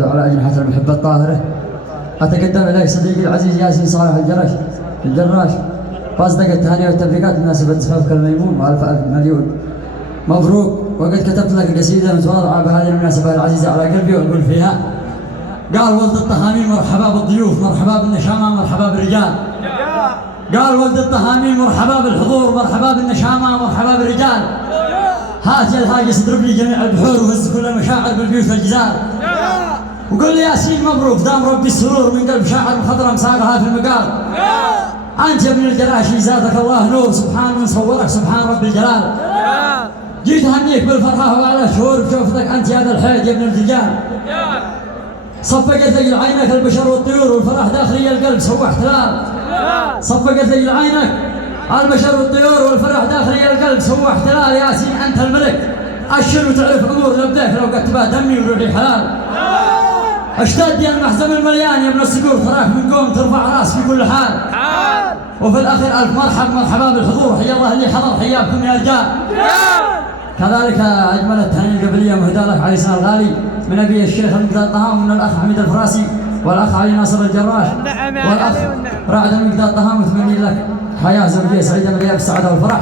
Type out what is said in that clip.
على أجنحة المحبة الطاهرة. أتقدم إليك صديقي العزيز ياسين صالح الجراش فأصدق التهاني والتبريكات بمناسبة زفافك الميمون وألف مليون مبروك. وقد كتبت لك قصيدة متواضعة بهذه المناسبة العزيزة على قلبي وأقول فيها: قال ولد الطهامين مرحبا بالضيوف، مرحبا بالنشامة، مرحبا بالرجال. قال ولد الطهامين مرحبا بالحضور، مرحبا بالنشامة، مرحبا بالرجال. هات يا الهاجس اضرب لي جميع البحور وهز كل المشاعر بالبيوت والجزار. وقل لي ياسين مبروك دام ربي السرور من قلب شاعر مخضرة مساقها في المقال. أنت يا ابن الجراشي زادك الله نور، سبحان من صورك سبحان رب الجلال. جيت أهنيك بالفرحة وعلى شهور بشوفتك أنت يا ذا الحيد يا ابن الرجال. صفقت لي عينك البشر والطيور والفرح داخلي القلب سوى احتلال. صفقت لي عينك البشر والطيور والفرح داخلي القلب سوى احتلال. ياسين أنت الملك أشر وتعرف أمور لبديك لو قتبها دمي وروحي حلال. اشتد يا المحزم المليان يا ابن الصقور، تراك من قوم ترفع راس في كل حال. وفي الاخير الف مرحبا بالحضور، حيا الله اللي حضر حياكم يا رجال. كذلك اجمل التهاني القبليه مهداه لك عريسنا الغالي من ابي الشيخ المقداد الطهام ومن الاخ حميد الفراسي والاخ علي ناصر الجراش والاخ رعد المقداد الطهام، واتمنى لك حياه زوجيه سعيده مليئه بالسعاده والفرح.